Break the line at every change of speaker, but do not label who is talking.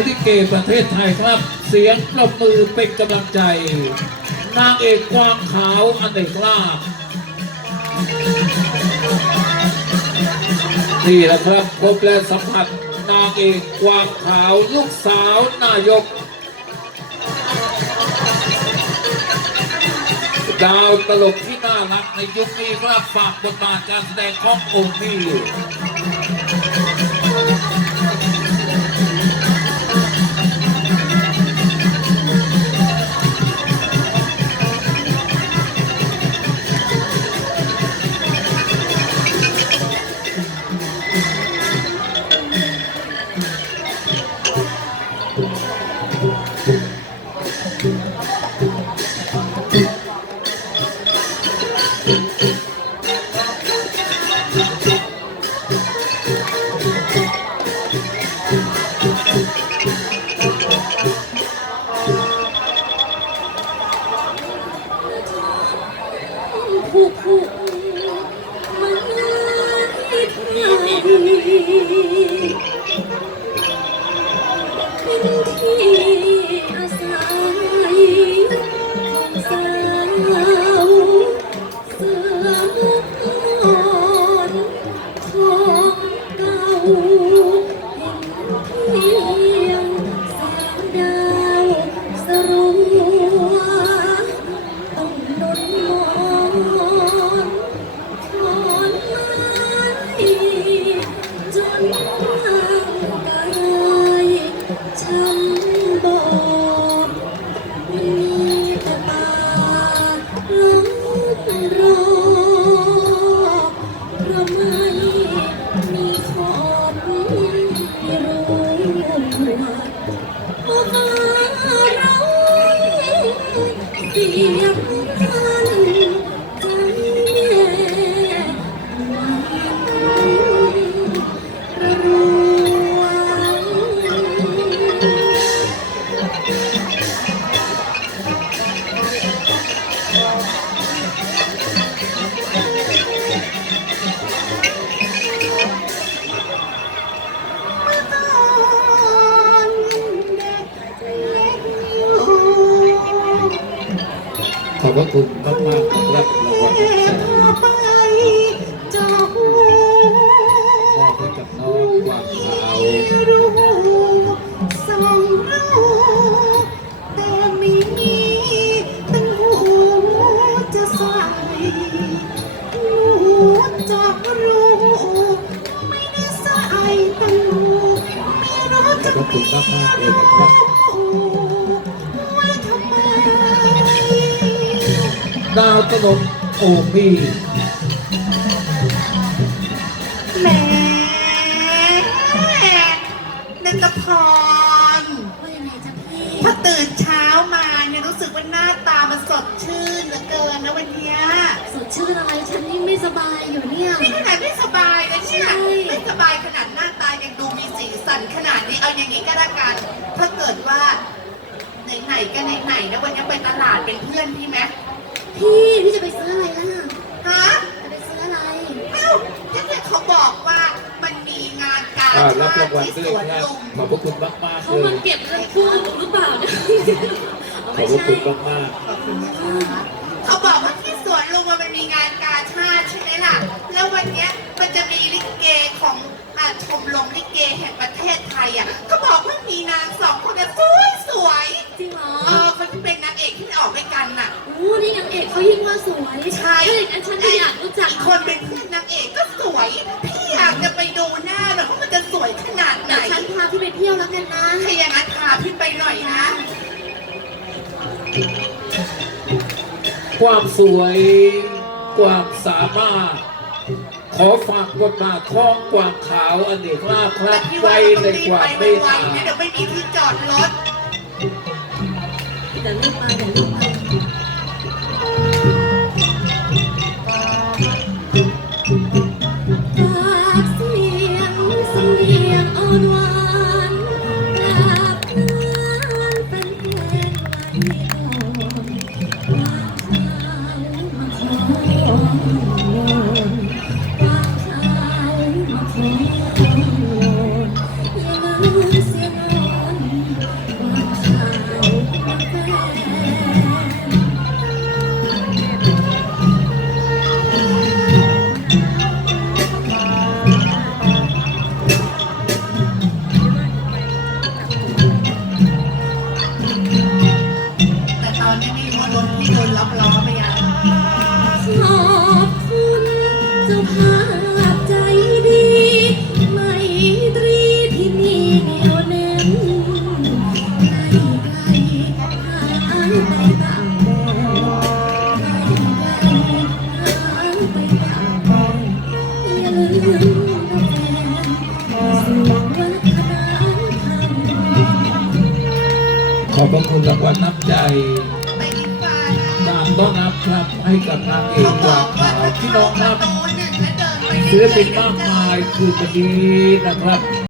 ลิเกประเทศไทยครับ เสียงปรบมือเป็นกำลังใจ นางเอกกวางขาวอเนกลาภนี่แหละครับพบและสัมผัสนางเอกกวางขาวลูกสาวนายก ดาวตลกที่น่ารักในยุคนี้ครับฝากบทบาทการแสดงขององค์นี้
ผู้ เสี พระ
คุณมากมากครับรางวัลนักแสดงมอบให้กับน้องกวางขาวขอบพระคุณมากมากเลยนะครับ
ว่าทำไม
ดาวตลกโอมี
แหมนันตพร
ว่ายังไงจ๊ะพี่
พอตื่นเช้ามาเนี่ยรู้สึกว่าหน้าตามันสดชื่นเหลือเกินนะวันเนี้ย
สดชื่นอะไรฉันนี่ไม่สบายอยู่เนี่ย
นี่ขนาดไม่สบายนะเนี่ย
ใช่
ไม่สบายขนาดหน้าตายังดูมีสีสันขนาดนี้เอาอย่างนี้ก็แล้วกัน ถ้าเกิดว่าไหนๆก็ไหนๆนะวันนี้ไปตลาดเป็นเพื่อนพี่ไหม
พี่ พี่จะไปซื้ออะไรล่ะ
ฮะ
จะไปซื้ออะไร
เอ้าที่เนี่ยเขาบอกว่ามันมีงานกา
อ่า
ชา
รับรางวัล
ติที่
ด้
ส
วย
วน
ครับ
ลุม
ขอบพระคุณมากมากๆ
เขา
เล
มายเก็บเงินกู้หรือเปล่าเนี่ยเอา
ขอ
ไม่
บพระ
ใช่
คุณมากมาก
ขอบคุณนะคะเขาบอกว่าที่สวนลุมมันมีงานกาชาติใช่ไหมล่ะ แล้ววันเนี้ย สวยใช่
ถ้าอย่างนั้นฉันก็อยากรู้จัก
อีกคนเป็นเพื่อนนางเอกก็สวย พี่อยากจะไปดูหน้าหน่อยว่ามันจะสวยขนาดไหน
เดี๋ยวฉันพาพี่ไปเที่ยวแล้วกันนะ
ถ้าอย่างนั้นพาพี่ไปหน่อยนะ
ความสวยความสามารถ ขอฝากบทบาทของกวางขาวอเนกลาภครับ
พี่
ไว้
ว่าเรา
ใน
ต้องรีบ
ความ
ไป
เมต
ไว
ตา
ๆนะเดี๋ยวไม่มีที่จอดรถ
เดี๋ยวรีบมาเดี๋ยว ขอ
วัลน้ำใจ
ไปดีกว่านะ
การต้อนรับครับให้กับนางเอก
เขา
ก
บ
วา
องกว่า
ขาว
ถ้า
พี่
เข้า
น้องค
ป
รั
ระ
บ
ตูหนึ่งและเดินไป
ศิล
เรื่อย
ปินมากมายคือวันนี้นะครับ